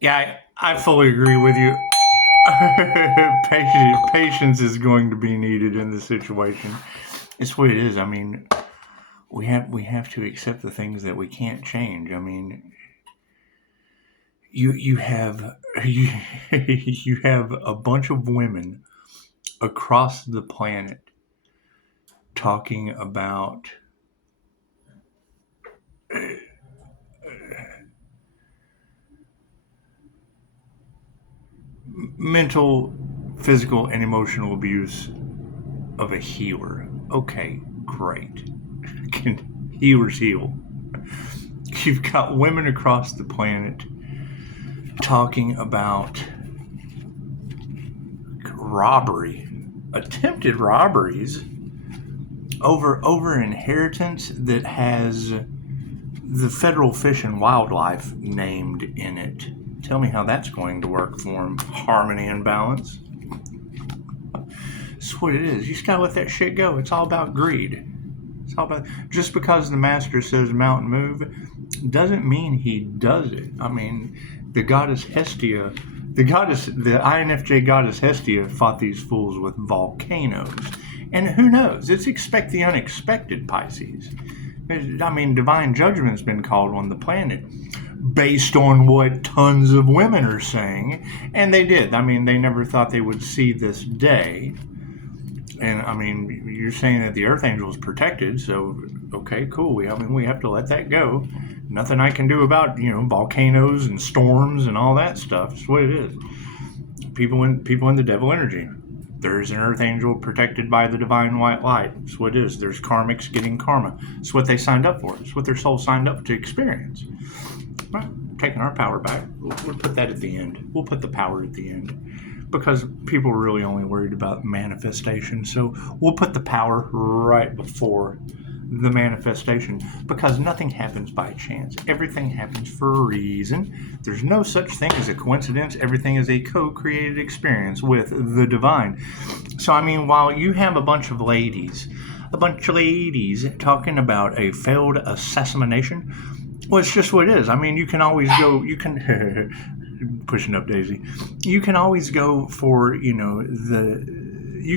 Yeah, I fully agree with you. Patience is going to be needed in this situation. It's what it is. I mean, we have to accept the things that we can't change. I mean, you have you, you have a bunch of women across the planet talking about mental, physical, and emotional abuse of a healer. Okay, great. Can healers heal? You've got women across the planet talking about robbery, attempted robberies over inheritance that has the federal fish and wildlife named in it. Tell me how that's going to work for them. Harmony and balance. That's what it is. You just gotta let that shit go. It's all about greed. It's all about, just because the master says mountain move doesn't mean he does it. I mean, the goddess Hestia, the INFJ goddess Hestia fought these fools with volcanoes. And who knows? It's expect the unexpected, Pisces. I mean, divine judgment's been called on the planet based on what tons of women are saying. And they did. I mean, they never thought they would see this day. And I mean, you're saying that the Earth Angel is protected, so okay, cool. We have to let that go. Nothing I can do about volcanoes and storms and all that stuff. It's what it is. People in the devil energy. There's an Earth Angel protected by the divine white light. It's what it is. There's karmics getting karma. It's what they signed up for. It's what their soul signed up to experience. Well, taking our power back. We'll put that at the end. We'll put the power at the end. Because people are really only worried about manifestation. So we'll put the power right before the manifestation, because nothing happens by chance. Everything happens for a reason. There's no such thing as a coincidence. Everything is a co-created experience with the divine. So, I mean, while you have a bunch of ladies talking about a failed assassination, well, it's just what it is. I mean, you can always go, pushing up Daisy. You can always go for, you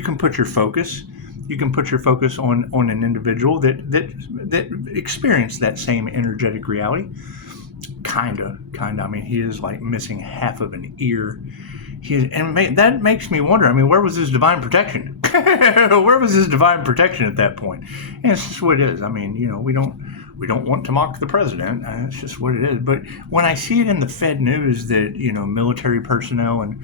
can put your focus. You can put your focus on an individual that experienced that same energetic reality. Kinda. I mean, he is like missing half of an ear. That makes me wonder. I mean, where was his divine protection? Where was his divine protection at that point? And it's just what it is. I mean, we don't want to mock the president. It's just what it is. But when I see it in the Fed news that military personnel and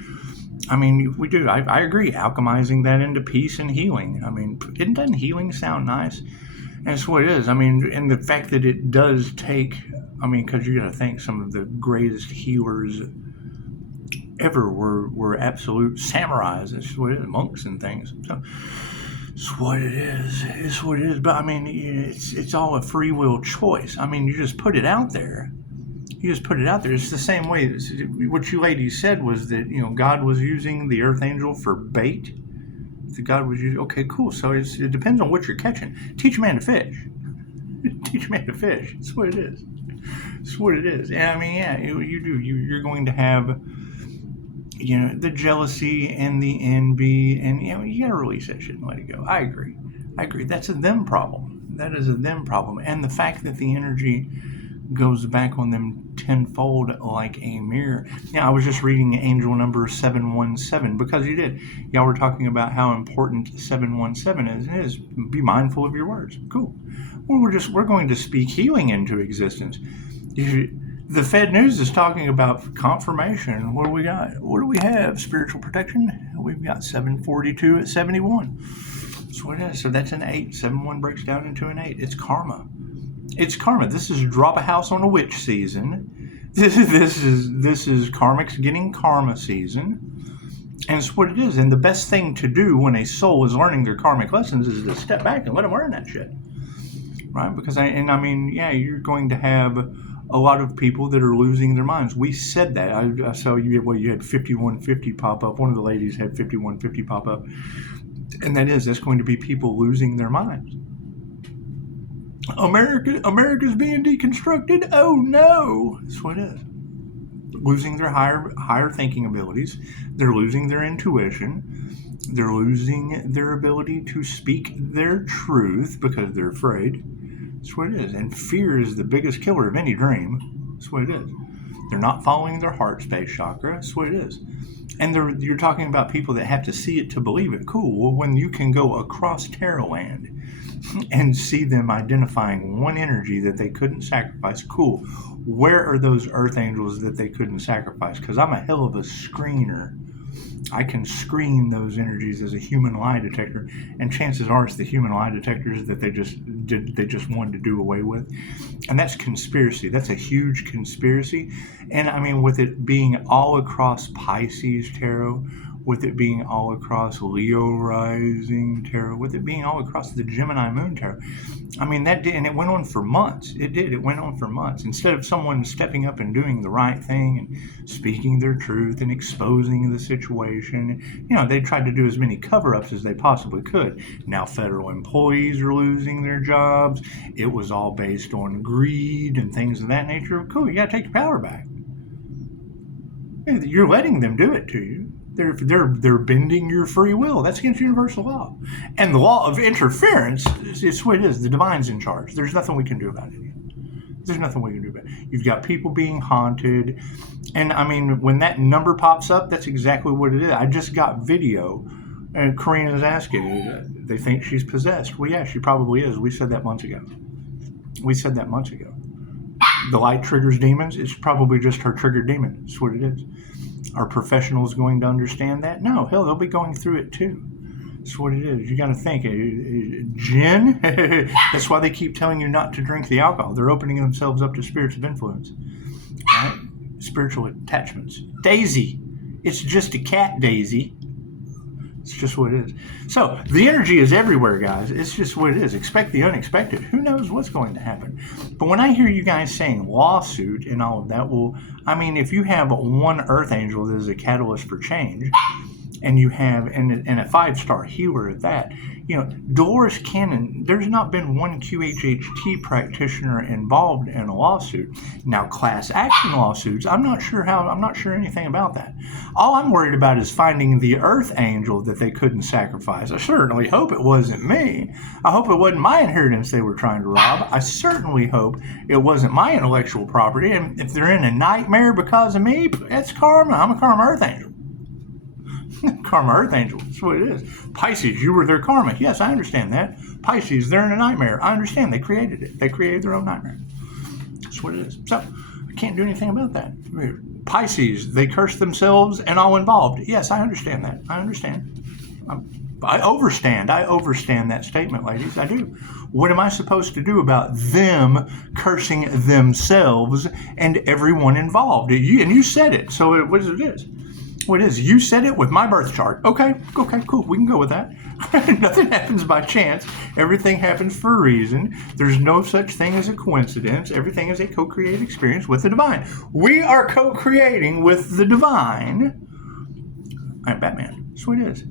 I mean, we do. I agree. Alchemizing that into peace and healing. I mean, doesn't healing sound nice? And it's what it is. I mean, and the fact that it does take, I mean, because you got to think some of the greatest healers ever were absolute samurais. It's what it is, monks and things. So it's what it is. It's what it is. But I mean, it's all a free will choice. I mean, you just put it out there. It's the same way. What you ladies said was that God was using the Earth Angel for bait. That God was using. Okay, cool. So it depends on what you're catching. Teach a man to fish. Teach a man to fish. That's what it is. It's what it is. And I mean, yeah, you do. You're going to have the jealousy and the envy, and you gotta release that shit and let it go. I agree. That's a them problem. That is a them problem. And the fact that the energy goes back on them tenfold like a mirror. I was just reading angel number 717 because you did. Y'all were talking about how important 717 is. Be mindful of your words. Cool. Well, we're going to speak healing into existence. The Fed News is talking about confirmation. What do we got? What do we have? Spiritual protection. We've got 742 at 71. That's what it is. So that's an 8. 71 breaks down into an 8. It's karma. This is drop a house on a witch season. This is karmics getting karma season. And it's what it is. And the best thing to do when a soul is learning their karmic lessons is to step back and let them learn that shit. Right? Because you're going to have a lot of people that are losing their minds. We said that. I saw you had 5150 pop up. One of the ladies had 5150 pop up. And that's going to be people losing their minds. America's being deconstructed. Oh no, that's what it is. losing their higher thinking abilities. They're losing their intuition. They're losing their ability to speak their truth because they're afraid. That's what it is. And fear is the biggest killer of any dream. That's what it is. They're not following their heart space chakra. That's what it is. And you're talking about people that have to see it to believe it. Cool. Well, when you can go across Terra Land and see them identifying one energy that they couldn't sacrifice, cool. Where are those earth angels that they couldn't sacrifice? Because I'm a hell of a screener. I can screen those energies as a human lie detector, and chances are it's the human lie detectors that they just wanted to do away with. And that's conspiracy. That's a huge conspiracy. And I mean, with it being all across Pisces tarot, with it being all across Leo rising tarot, with it being all across the Gemini moon tarot, I mean, that did, and it went on for months. It went on for months. Instead of someone stepping up and doing the right thing and speaking their truth and exposing the situation, they tried to do as many cover-ups as they possibly could. Now federal employees are losing their jobs. It was all based on greed and things of that nature. Cool, you gotta take your power back. You're letting them do it to you. They're bending your free will. That's against universal law. And the law of interference, it's what it is. The divine's in charge. There's nothing we can do about it. There's nothing we can do about it. You've got people being haunted. And I mean, when that number pops up, that's exactly what it is. I just got video, and Karina's asking, they think she's possessed. Well, yeah, she probably is. We said that months ago. The light triggers demons. It's probably just her triggered demon. That's what it is. Are professionals going to understand that? No, hell, they'll be going through it too. That's what it is. You got to think. Gin, that's why they keep telling you not to drink the alcohol. They're opening themselves up to spirits of influence. Right? Spiritual attachments. Daisy. It's just a cat, Daisy. It's just what it is. So the energy is everywhere, guys. It's just what it is. Expect the unexpected. Who knows what's going to happen? But when I hear you guys saying lawsuit and all of that, well, I mean, if you have one earth angel that is a catalyst for change, and you have and a 5-star healer at that, Dolores Cannon, there's not been one QHHT practitioner involved in a lawsuit. Now, class action lawsuits, I'm not sure anything about that. All I'm worried about is finding the earth angel that they couldn't sacrifice. I certainly hope it wasn't me. I hope it wasn't my inheritance they were trying to rob. I certainly hope it wasn't my intellectual property. And if they're in a nightmare because of me, it's karma. I'm a karma earth angel. Karma earth angel. That's what it is. Pisces, you were their karma. Yes, I understand that. Pisces, they're in a nightmare. I understand. They created it. They created their own nightmare. That's what it is. So, I can't do anything about that. Pisces, they curse themselves and all involved. Yes, I understand that. I understand. I overstand that statement, ladies. I do. What am I supposed to do about them cursing themselves and everyone involved? And you said it. So what it is. What it is, you said it with my birth chart. Okay, cool. We can go with that. Nothing happens by chance. Everything happens for a reason. There's no such thing as a coincidence. Everything is a co-created experience with the divine. We are co-creating with the divine. I'm Batman. That's what it is.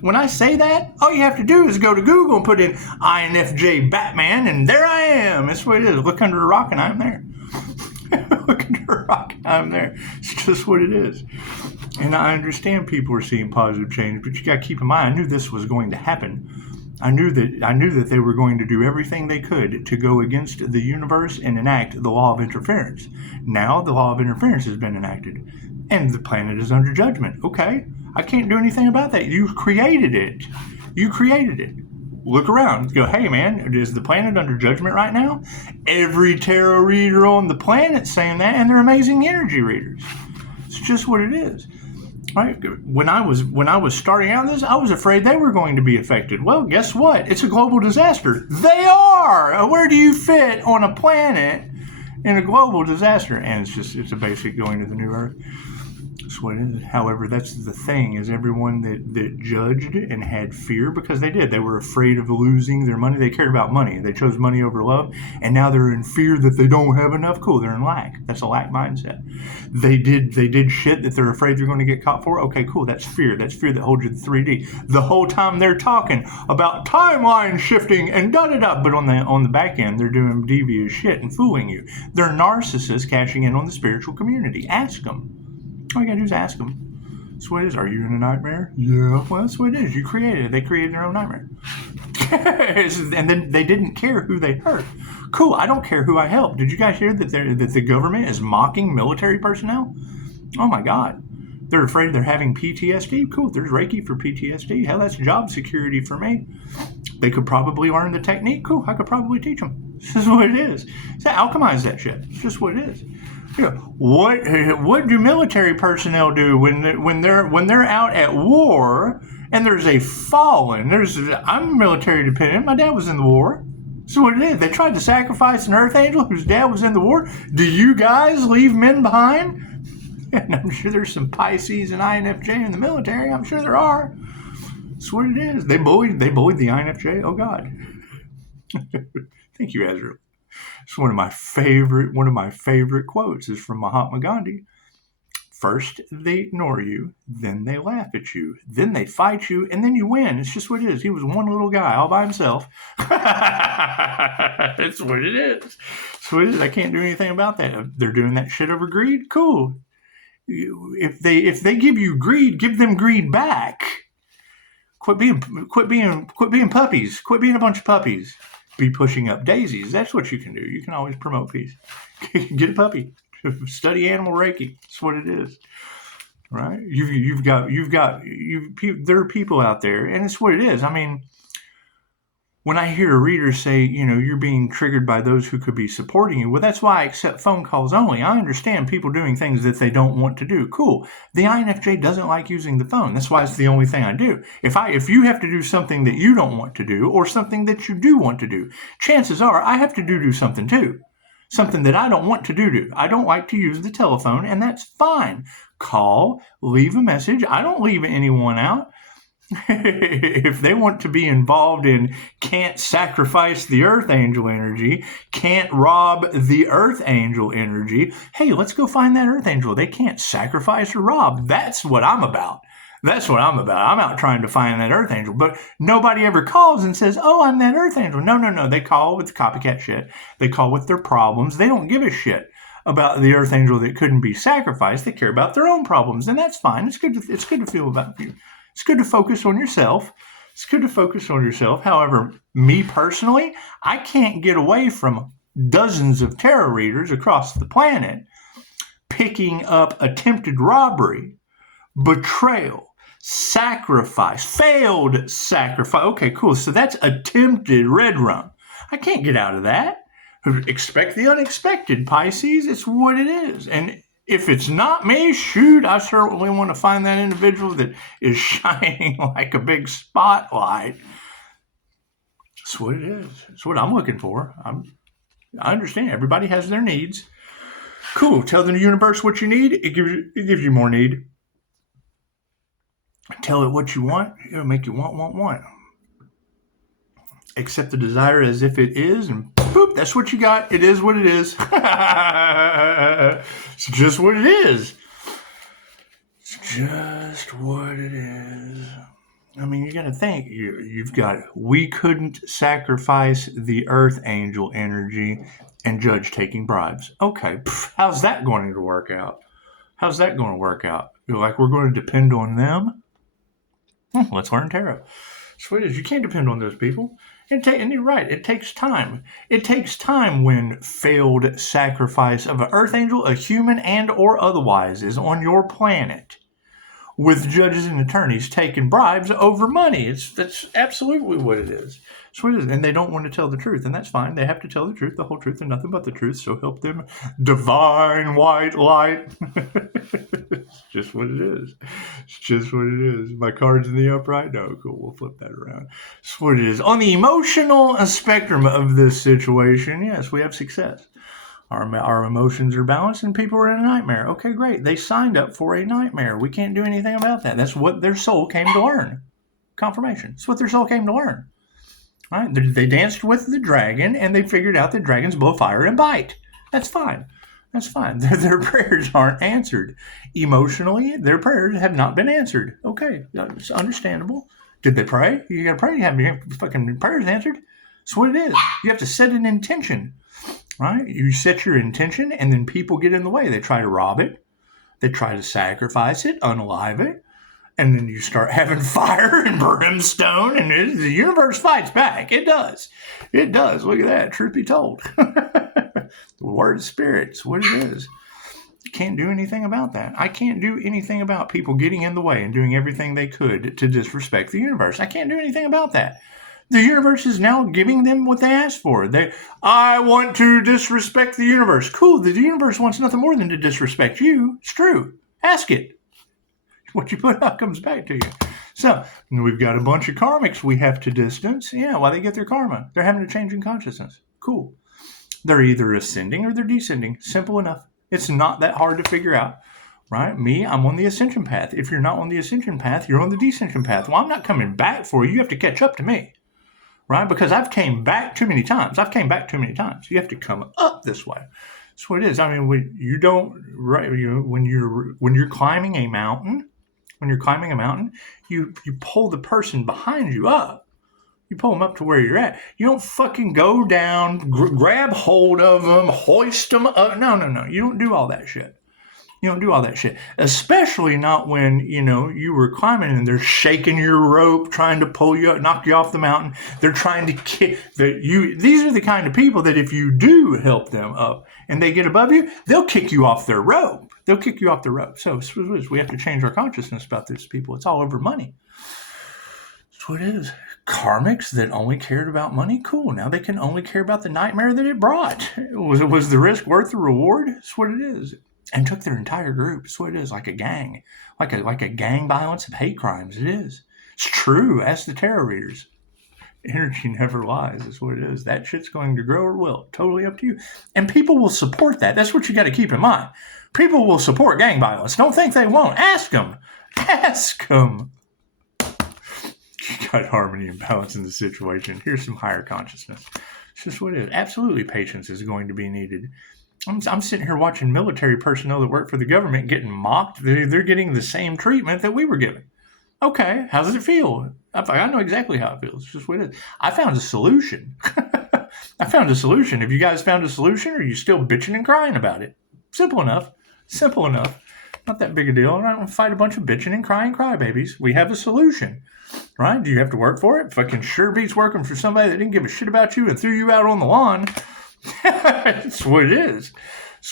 When I say that, all you have to do is go to Google and put in INFJ Batman, and there I am. That's what it is. Look under a rock, and I'm there. Look under a rock, and I'm there. It's just what it is. And I understand people are seeing positive change, but you got to keep in mind, I knew this was going to happen. I knew that they were going to do everything they could to go against the universe and enact the law of interference. Now the law of interference has been enacted, and the planet is under judgment. Okay, I can't do anything about that. You created it. Look around. Go, hey man, is the planet under judgment right now? Every tarot reader on the planet's saying that, and they're amazing energy readers. It's just what it is. Right? When I was starting out this, I was afraid they were going to be affected. Well, guess what? It's a global disaster. They are! Where do you fit on a planet in a global disaster? And it's a basic going to the new earth. That's what it is. However, that's the thing, is everyone that judged and had fear, because they did. They were afraid of losing their money. They cared about money. They chose money over love, and now they're in fear that they don't have enough. Cool, they're in lack. That's a lack mindset. They did shit that they're afraid they're going to get caught for. Okay, cool, that's fear. That's fear that holds you to 3D. The whole time they're talking about timeline shifting and da-da-da, but on the back end, they're doing devious shit and fooling you. They're narcissists cashing in on the spiritual community. Ask them. All you gotta do is ask them. That's what it is. Are you in a nightmare? Yeah. Well, that's what it is. You created it. They created their own nightmare. And then they didn't care who they hurt. Cool. I don't care who I help. Did you guys hear that the government is mocking military personnel? Oh my God. They're afraid they're having PTSD. Cool. There's Reiki for PTSD. Hell, that's job security for me. They could probably learn the technique. Cool. I could probably teach them. This is what it is. So alchemize that shit. It's just what it is. You know, what do military personnel do when they're out at war and there's a fallen? I'm military dependent. My dad was in the war. So what it is, they tried to sacrifice an earth angel whose dad was in the war. Do you guys leave men behind? And I'm sure there's some Pisces and INFJ in the military. I'm sure there are. That's what it is. They bullied the INFJ. Oh God. Thank you, Ezra. It's one of my favorite quotes is from Mahatma Gandhi. First, they ignore you, then they laugh at you, then they fight you, and then you win. It's just what it is. He was one little guy all by himself. That's what it is. That's what it is. I can't do anything about that. They're doing that shit over greed. Cool. If they give you greed, give them greed back. Quit being puppies. Quit being a bunch of puppies. Be pushing up daisies. That's what you can do. You can always promote peace. Get a puppy. Study animal Reiki. That's what it is, right? There are people out there, and it's what it is. I mean, when I hear a reader say, you're being triggered by those who could be supporting you, well, that's why I accept phone calls only. I understand people doing things that they don't want to do. Cool. The INFJ doesn't like using the phone. That's why it's the only thing I do. If you have to do something that you don't want to do or something that you do want to do, chances are I have to do something too. Something that I don't want to do. I don't like to use the telephone, and that's fine. Call, leave a message. I don't leave anyone out. If they want to be involved in can't sacrifice the earth angel energy, can't rob the earth angel energy, hey, let's go find that earth angel. They can't sacrifice or rob. That's what I'm about. I'm out trying to find that earth angel. But nobody ever calls and says, oh, I'm that earth angel. No. They call with copycat shit. They call with their problems. They don't give a shit about the earth angel that couldn't be sacrificed. They care about their own problems, and that's fine. It's good to feel about you. It's good to focus on yourself. However, me personally, I can't get away from dozens of tarot readers across the planet picking up attempted robbery, betrayal, sacrifice, failed sacrifice. Okay, cool. So that's attempted red rum. I can't get out of that. Expect the unexpected, Pisces. It's what it is. And if it's not me, shoot, I certainly want to find that individual that is shining like a big spotlight. That's what it is. It's what I'm looking for. I understand. Everybody has their needs. Cool. Tell the universe what you need. It gives you more need. Tell it what you want. It'll make you want. Accept the desire as if it is, and boop, that's what you got. It is what it is. It's just what it is. It's just what it is. I mean, you got to think. You've got, we couldn't sacrifice the earth angel energy and judge taking bribes. Okay, how's that going to work out? You're like, we're going to depend on them? Let's learn tarot. That's what it is. You can't depend on those people. And you're right. It takes time. It takes time when failed sacrifice of an earth angel, a human and or otherwise, is on your planet with judges and attorneys taking bribes over money. That's absolutely what it is. That's what it is. And they don't want to tell the truth, and that's fine. They have to tell the truth, the whole truth, and nothing but the truth. So help them, divine white light. It's just what it is. It's just what it is. My card's in the upright? No, cool. We'll flip that around. It's what it is. On the emotional spectrum of this situation, yes, we have success. Our emotions are balanced and people are in a nightmare. Okay, great. They signed up for a nightmare. We can't do anything about that. That's what their soul came to learn. Confirmation. That's what their soul came to learn. All right? They danced with the dragon and they figured out that dragons blow fire and bite. That's fine. Their prayers aren't answered. Emotionally, their prayers have not been answered. Okay, it's understandable. Did they pray? You got to pray. You have your fucking prayers answered. That's what it is. You have to set an intention. Right? You set your intention, and then people get in the way. They try to rob it. They try to sacrifice it, unalive it, and then you start having fire and brimstone, and the universe fights back. It does. It does. Look at that. Truth be told. The word of spirit's what it is. Can't do anything about that. I can't do anything about people getting in the way and doing everything they could to disrespect the universe. I can't do anything about that. The universe is now giving them what they asked for. I want to disrespect the universe. Cool. The universe wants nothing more than to disrespect you. It's true. Ask it. What you put out comes back to you. So we've got a bunch of karmics we have to distance. Yeah, why they get their karma? They're having a change in consciousness. Cool. They're either ascending or they're descending. Simple enough. It's not that hard to figure out, right? Me, I'm on the ascension path. If you're not on the ascension path, you're on the descension path. Well, I'm not coming back for you. You have to catch up to me, right? Because I've came back too many times. You have to come up this way. That's what it is. I mean, when you're climbing a mountain, you pull the person behind you up. You pull them up to where you're at. You don't fucking go down, grab hold of them, hoist them up. No. You don't do all that shit. Especially not when, you were climbing and they're shaking your rope, trying to pull you up, knock you off the mountain. They're trying to kick you. These are the kind of people that if you do help them up and they get above you, they'll kick you off their rope. So we have to change our consciousness about these people. It's all over money. That's what it is. Karmics that only cared about money, cool. Now they can only care about the nightmare that it brought. Was the risk worth the reward? That's what it is. And took their entire group. That's what it is, like a gang. Like a gang violence of hate crimes. It is. It's true. Ask the tarot readers. Energy never lies. That's what it is. That shit's going to grow or will. Totally up to you. And people will support that. That's what you got to keep in mind. People will support gang violence. Don't think they won't. Ask them. You got harmony and balance in the situation. Here's some higher consciousness. It's just what it is. Absolutely, patience is going to be needed. I'm sitting here watching military personnel that work for the government getting mocked. They're getting the same treatment that we were given. Okay, how does it feel? I know exactly how it feels. It's just what it is. I found a solution. Have you guys found a solution, or are you still bitching and crying about it? Simple enough. Not that big a deal. I don't fight a bunch of bitching and crying crybabies. We have a solution. Right? Do you have to work for it? Fucking sure beats working for somebody that didn't give a shit about you and threw you out on the lawn. That's what it is.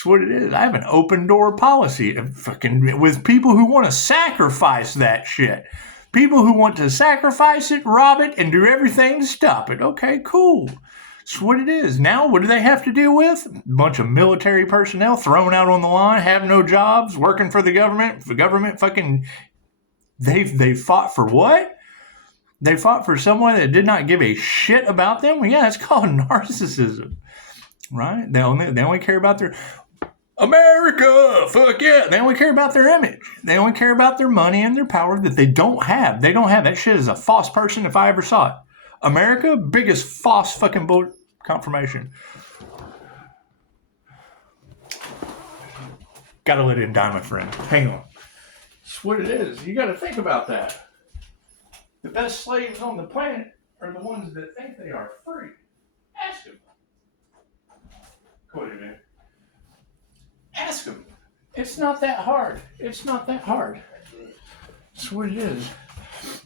I have an open door policy with people who want to sacrifice that shit. People who want to sacrifice it, rob it, and do everything to stop it. Okay, cool. That's what it is. Now, what do they have to deal with? A bunch of military personnel thrown out on the lawn, have no jobs, working for the government. The government fucking... They fought for what? They fought for someone that did not give a shit about them? Well, yeah, it's called narcissism, right? They only care about their... America, fuck yeah. They only care about their image. They only care about their money and their power that they don't have. That shit is a false person if I ever saw it. America, biggest false fucking bull confirmation. Gotta let in die, my friend. Hang on. That's what it is. You gotta think about that. The best slaves on the planet are the ones that think they are free. Ask them. Go ahead, man. Ask them. It's not that hard. That's what it is.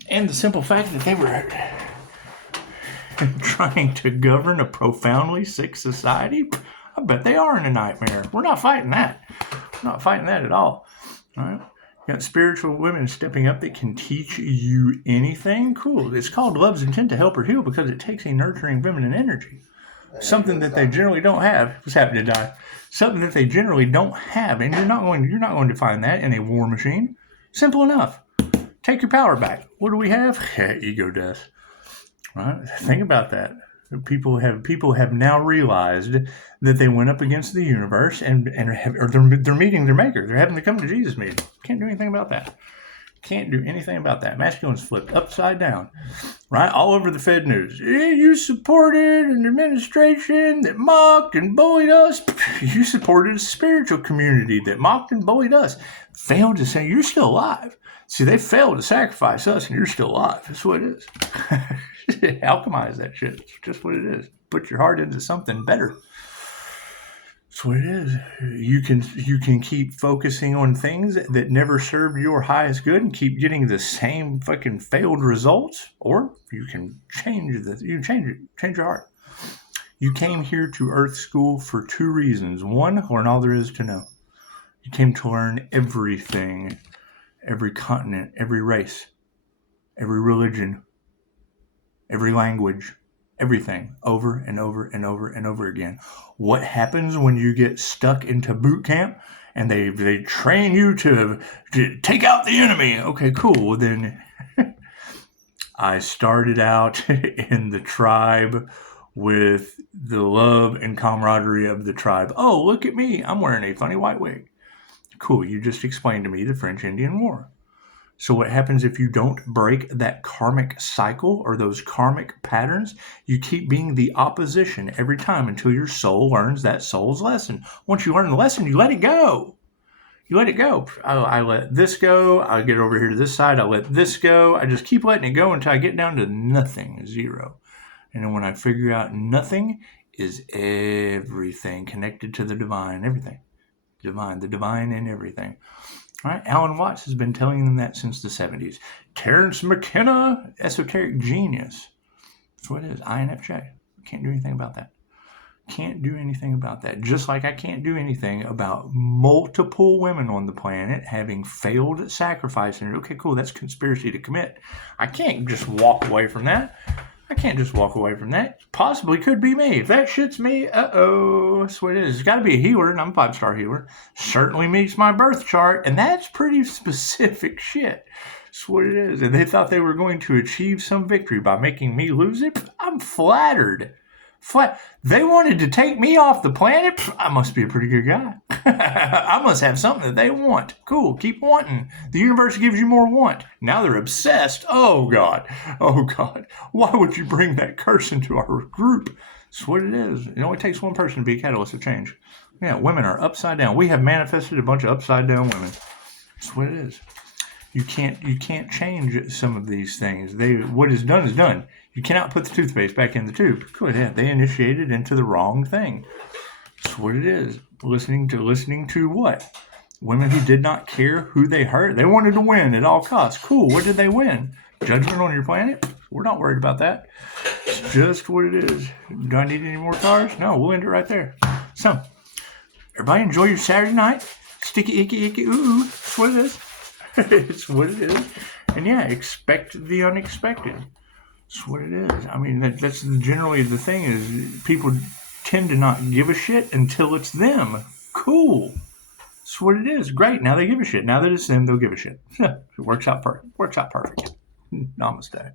And the simple fact that they were trying to govern a profoundly sick society, I bet they are in a nightmare. We're not fighting that. At all. All right? You got spiritual women stepping up that can teach you anything. Cool. It's called Love's Intent to Help or Heal because it takes a nurturing feminine energy. Something that they generally don't have. What's happening to die? Something that they generally don't have. And you're not going to find that in a war machine. Simple enough. Take your power back. What do we have? Ego death. Right? Think about that. People have now realized that they went up against the universe and they're meeting their maker. They're having to come to Jesus meeting. Can't do anything about that. Masculine's flipped upside down, right? All over the Fed news. You supported an administration that mocked and bullied us. You supported a spiritual community that mocked and bullied us. Failed to say you're still alive. See, they failed to sacrifice us and you're still alive. That's what it is. Alchemize that shit. It's just what it is. Put your heart into something better. That's what it is. You can keep focusing on things that never served your highest good and keep getting the same fucking failed results, or you can change your heart. You came here to Earth School for 2 reasons. 1, learn all there is to know. You came to learn everything, every continent, every race, every religion, every language, everything, over and over and over and over again. What happens when you get stuck into boot camp and they train you to take out the enemy? Okay, cool. Well, then I started out in the tribe with the love and camaraderie of the tribe. Oh, look at me. I'm wearing a funny white wig. Cool. You just explained to me the French-Indian War. So what happens if you don't break that karmic cycle or those karmic patterns? You keep being the opposition every time until your soul learns that soul's lesson. Once you learn the lesson, you let it go. You let it go. I let this go. I get over here to this side. I let this go. I just keep letting it go until I get down to nothing, 0. And then when I figure out nothing is everything connected to the divine, everything. Divine, the divine in everything. All right, Alan Watts has been telling them that since the 70s. Terence McKenna, esoteric genius. That's what it is, INFJ. Can't do anything about that. Can't do anything about that. Just like I can't do anything about multiple women on the planet having failed at sacrificing. Okay, cool, that's conspiracy to commit. I can't just walk away from that. Possibly could be me. If that shit's me, that's what it is. It's got to be a healer, and I'm a 5-star healer. Certainly meets my birth chart, and that's pretty specific shit. That's what it is. And they thought they were going to achieve some victory by making me lose it. I'm flattered. They wanted to take me off the planet. I must be a pretty good guy. I must have something that they want. Cool. Keep wanting. The universe gives you more want. Now they're obsessed. Oh, God. Why would you bring that curse into our group? That's what it is. It only takes one person to be a catalyst of change. Yeah, women are upside down. We have manifested a bunch of upside down women. That's what it is. You can't change some of these things. What is done is done. You cannot put the toothpaste back in the tube. Go ahead. They initiated into the wrong thing. That's what it is. Listening to what? Women who did not care who they hurt. They wanted to win at all costs. Cool. What did they win? Judgment on your planet? We're not worried about that. It's just what it is. Do I need any more cars? No, we'll end it right there. So, everybody enjoy your Saturday night. Sticky, icky, icky, ooh. That's what it is. It's what it is. And yeah, expect the unexpected. That's what it is. I mean, that's generally the thing is people tend to not give a shit until it's them. Cool. That's what it is. Great. Now they give a shit. Now that it's them, they'll give a shit. It works out perfect. Namaste.